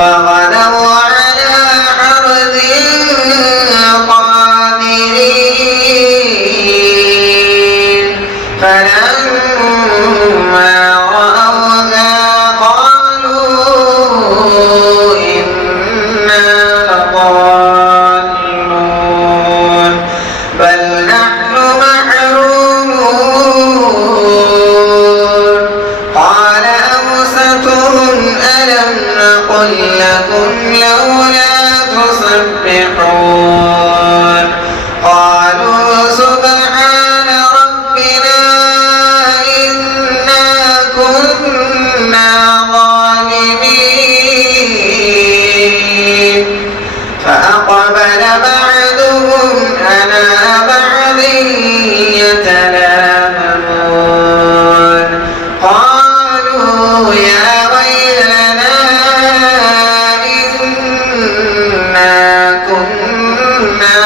وغدوا على حرد قادرين فلما رأوها قالوا إنا لضالون بل نحن محرومون قال أوسطهم ألم نقل لكم لولا تسبحون قالوا سبحان ربنا إنا كنا ظالمين فأقبل بعضهم على بعض يتلاومون قالوا يا ويلنا إنا كنا